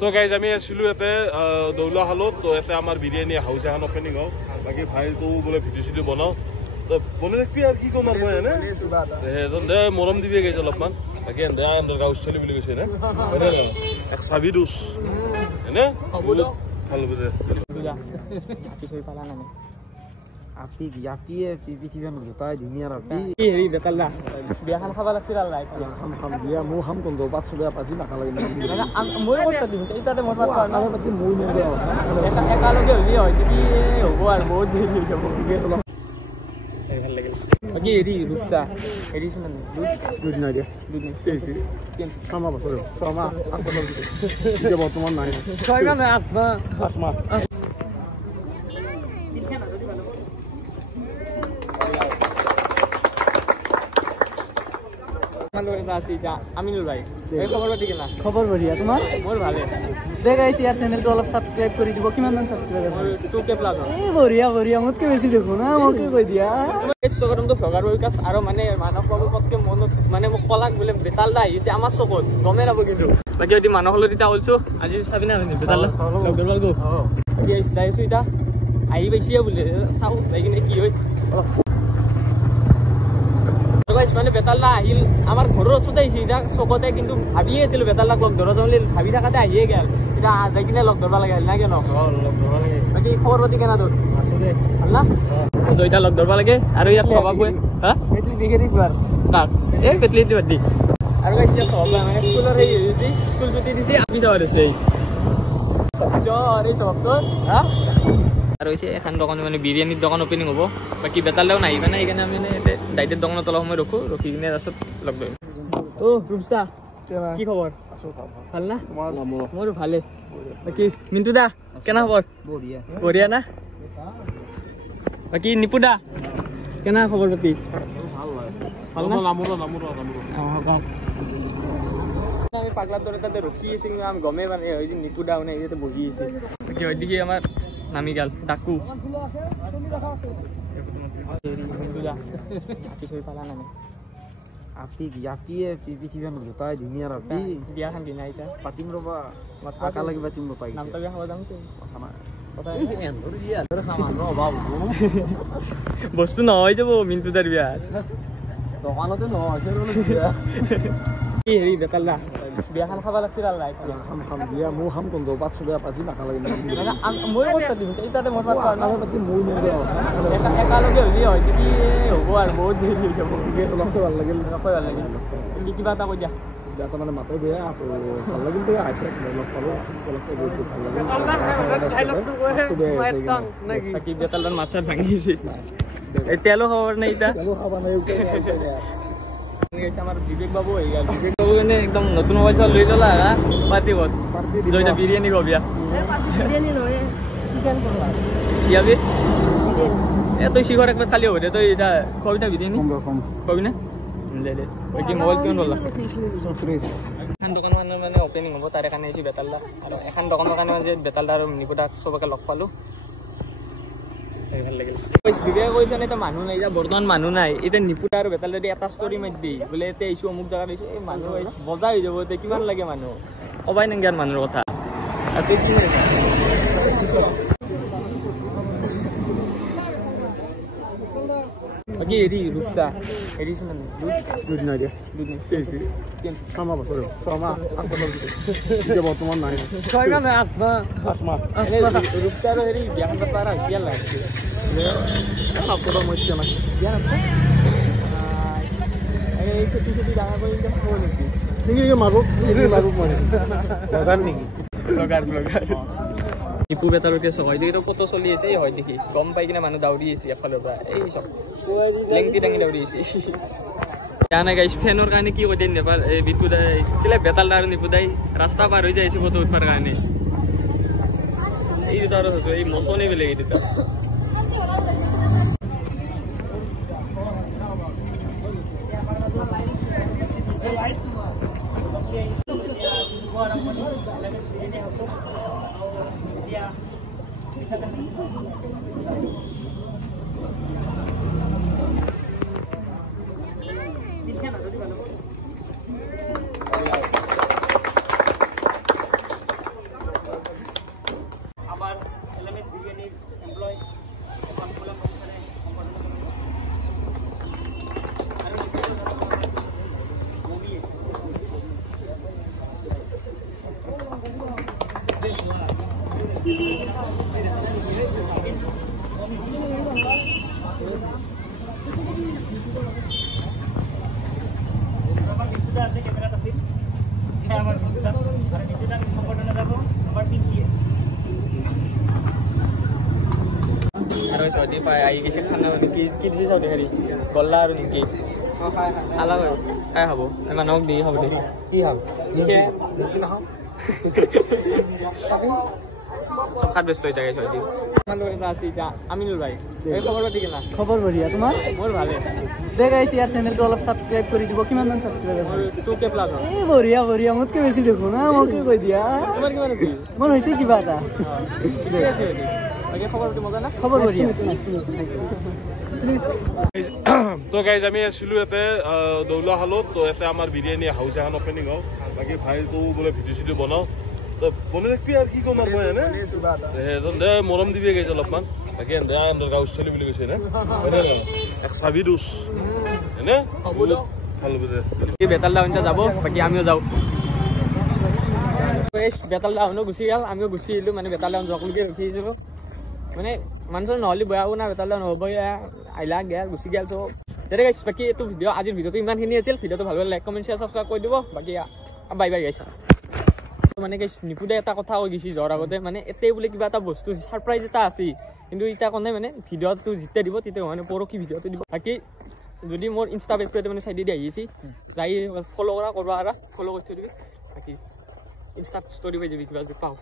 তো গাইজ আমি আছিলো ইয়াতে দৌলা হালত তো ইয়াতে আমাৰ বিৰিয়ানী হাউচ এখন অপেনিং হওক বাকী ভাইটো বোলে ভিডিঅ' চিডিঅ' বনাওঁ তো বনাই থাকবি আৰু কি ক'ম আৰু মই এনে দে মৰম দিবি গাইজ অলপমান বাকী এনে গাঁও চলি বুলি কৈছে নে এক চাবি দুচ এনে ভাল হ'ব দে আপি ইয়াপিয়ে পৃথিৱীখন গোটাই ধুনীয়াৰ আপি হেৰি বেতালা বিয়াখন খাব লাগছিল আৰু লাই খাম বিয়া মোৰ খাম তন্দ পাত চবে পাতি নাখালে মই ক'ত দিম ইতাতে মই পাত নাখালে পাতি মই নিলে একালগে হ'লি হয় নেকি হ'ব আৰু বহুত দেৰি হৈ যাব ভাল লাগিল বাকী হেৰি ৰূপচা হেৰি আছে নাই দুধ নাই দিয়া দুধ নাই ছমাহ বছৰ ছমাহ 8 বছৰ এতিয়া বৰ্তমান নাই 6 মাহ 8 মাহ আমিনুল ভাই খবৰ পাতি কেনা খবৰ বঢ়িয়া তোমাৰ মোৰ ভালে দে গাইছ ইয়াৰ চেনেলটো অলপ সাবস্ক্ৰাইব কৰি দিব কিমান মান সাবস্ক্ৰাইবাৰ 2K প্লাস এই বঢ়িয়া মোতকে বেছি দেখো না মোকে কৈ দিয়া এই চকৰমটো ভ্লগাৰ বিকাশ আৰু মানে মানৱ বাবু পতকে মনত মানে মোক কলাক বোলে বেতালদা আহিছে আমাৰ চকত গমে নাব কিন্তু বাকি যদি মানৱ হলো তেতিয়া অলছো আজি চাবি না বেতালদা লগ ধৰবা গো কি যাইছো ইটা আহি পাইছে বোলে চাও যাই কিনে কি হয় মানে বেতালদা আহিল আমাৰ ঘৰৰ ওচৰতে আহিছে এতিয়া চকতে কিন্তু ভাবিয়ে আছিলো বেতালদাক লগ ধৰা বুলি ভাবি থাকাতে আহিয়ে গেল এতিয়া যাই কিনে লগ ধৰবা লাগে না কেন লগ ধৰবা লাগে বাকী খবৰ পাতি কেনা তোৰ আছে দে ভাল না দুইটা লগ ধৰবা লাগে আৰু ইয়াত স্বভাৱই হা পেটলি দিকে দিবাৰ কাক এই পেটলি দি বাদি আৰু গাইছে স্বভাৱ মানে স্কুলৰ হেৰি হৈছে স্কুল ছুটি দিছে আমি যাও আছে এই স্বভাৱটো হা আৰু হৈছে এখন দোকান মানে বিৰিয়ানীৰ দোকান অপেনিং হ'ব বাকি বেতালদাও নাই মানে এইকাৰণে আমি মানে ডাইৰেক্ট দোকানত অলপ সময় ৰখি কিনে ৰাস্তাত লগ ধৰিম অ ৰূপসা কি খবৰ ভাল না মোৰ ভালে বাকি মিন্টু দা কেনা খবৰ বঢ়িয়া না বাকি নিপু দা কেনা খবৰ পাতি ভাল না আমি পাগলাৰ দৰে তাতে ৰখি আছো আমি গমে মানে নিপু দা মানে ইয়াতে বহি আছে বাকি ওইদিকে আমাৰ নামি গেল ডাকু আপি ইয়াপিয়ে পৃথিৱীখন গোটাই ধুনীয়াৰ আপি বিয়াখন দিনা এতিয়া পাতিম ৰবা আকা লাগি পাতিম পাই নামটা বিয়া খাব যাম বস্তু নহয় যাব মিন্টু দাৰ বিয়াত দোকানতে নহয় হেৰি বেতালদা বিয়াখন খাব লাগছিল আৰু লাই খাম বিয়া মোৰ খাম তন্দ পাত চবে পাতি নাখালে মই ক'ত দিম ইতাতে মই পাত নাখালে পাতি মই নিলে একালগে হ'লি হয় নেকি হ'ব আৰু বহুত দেৰি হৈ যাব ভাল লাগিল কিবা এটা কৈ দিয়া এতিয়া মানে মাতে বেয়া ভাল লাগিল তো আহিছে লগ পালো বাকী বেতালদাৰ মাত চাত ভাঙি আছে তেলো খবৰ নাই এতিয়া খাব নাই আমাৰ বিবেক বাবু হৈ গেল বিবেক বাবু মানে একদম নতুন মোবাইল চল লৈ জ্বলা পাৰ্টি ক'ত জয়টা বিৰিয়ানী কবিয়া দিয়াবি তই শিখৰ একবাৰ খালি হ'ব দে তই এতিয়া কবি না বিৰিয়ানী কবি না দে বাকী মোবাইল কিমান ল'লা এখন দোকান মানে অপেনিং হ'ব তাৰে কাৰণে আহিছোঁ বেতালদা আৰু এখন দোকানৰ কাৰণে যে বেতালদা আৰু নিপুদা চবকে লগ পালোঁ ভাল লাগিল বিবেকে কৈছে নে এতিয়া মানুহ নাই এতিয়া বৰ্তমান মানুহ নাই এতিয়া নিপুদা আৰু বেতালদা যদি এটা ষ্টৰি মাতবি বোলে এতিয়া আহিছোঁ অমুক জেগাত আহিছোঁ এই মানুহ আহিছে বজা হৈ যাব এতিয়া কিমান লাগে মানুহ ক'বাই নাংগে মানুহৰ কথা বাকী হেৰি ৰূপচা হেৰি আছে নাই দুধ নাই দিয়া দুধ নাই ছমাহ বছৰ ছমাহ 8 বছৰ এতিয়া বৰ্তমান নাই 6 মাহ 8 মাহ ৰূপচা আৰু হেৰি বিয়াখন পাৰ হৈছে ইয়াৰ লাগিছে এই খেতি চেতি ডাঙৰ কৰি খবৰ নেকি নিপু বেতালকে চক হয় দেখি ফটো চলি আছে হয় দেখি গম পাই কিনে মানুহ দাউৰি আছে এফালৰ পৰা এই চব লেংটি দাঙি দাউৰি আছে জানা গাইছ ফেনৰ কাৰণে কি কৈ দিয়ে নেপাল এই বিপুদাই কিলে বেতালদা আৰু নিপুদাই ৰাস্তা পাৰ হৈ যাইছে ফটো উঠাৰ কাৰণে এই দুটা আৰু এই মচনি বেলেগ এই দুটা আৰু যদি পাই আহি গৈছে খানা কি কি দিছে চাওঁ হেৰি গল্লা আৰু নিমকি খালা বাৰু খাই খাব মানুহক দি খাব দেই কি খাব চব খাত ব্যস্ত হৈ থাকে চজি আমিনুল ভাই এই খবৰ পাতি কেনা খবৰ বঢ়িয়া তোমাৰ মোৰ ভালে দে গাইছ ইয়াৰ চেনেলটো অলপ সাবস্ক্ৰাইব কৰি দিব কিমান মান সাবস্ক্ৰাইবাৰ মোৰ 2K প্লাস এই বঢ়িয়া বঢ়িয়া মোতকে বেছি দেখো না মোকে কৈ দিয়া তোমাৰ কিমান আছে মোৰ হৈছে কিবা এটা ঠিক আছে বাকি খবৰ পাতি মজা না খবৰ বঢ়িয়া তো গাইজ আমি আছিলো ইয়াতে দৌলা হালত তো ইয়াতে আমাৰ বিৰিয়ানী হাউচ এখন অপেনিং হ'ল বাকী ভাইটো বোলে ভিডিঅ' চিডিঅ' বনাওঁ তো বনাই থাকবি আৰু কি ক'ম আৰু মই এনে সেইজন দে মৰম দিবি গাইছে অলপমান বাকী এনে এনে গাঁও চলি বুলি কৈছে নে এক চাবি দোষ এনে ভাল হ'ব দে বেতাল ডাউন যাব বাকি আমিও যাওঁ বেতাল ডাউনো গুচি গ'ল আমিও গুচি আহিলোঁ মানে বেতাল ডাউন জকলৈকে ৰখি আছিলোঁ মানে মানুহজন নহ'লে বেয়া হ'ব না বেতাল ডাউন হ'ব আহিলা গেল গুচি গেল চ' তেতিয়া গাইছ বাকী এইটো ভিডিঅ' আজিৰ ভিডিঅ'টো ইমানখিনি আছিল ভিডিঅ'টো ভাল লাগে লাইক কমেণ্ট শ্বেয়াৰ ছাবস্ক্ৰাইব কৰি দিব বাকী বাই বাই গাইছ মানে গাইছ নিপুদে এটা কথা কৈ গৈছে যোৱাৰ আগতে মানে এতেই বোলে কিবা এটা বস্তু ছাৰপ্ৰাইজ এটা আছে কিন্তু এতিয়া কোনে মানে ভিডিঅ'টো যেতিয়া দিব তেতিয়া মানে পৰহি ভিডিঅ'টো দিব বাকী যদি মোৰ ইনষ্টা পেজটো মানে চাই দি আহিছে যাই ফ'ল' কৰা কৰিব আৰু ফ'ল' কৰি থৈ দিবি বাকী ইনষ্টাত ষ্টৰি পাই যাবি কিবা যদি পাওঁ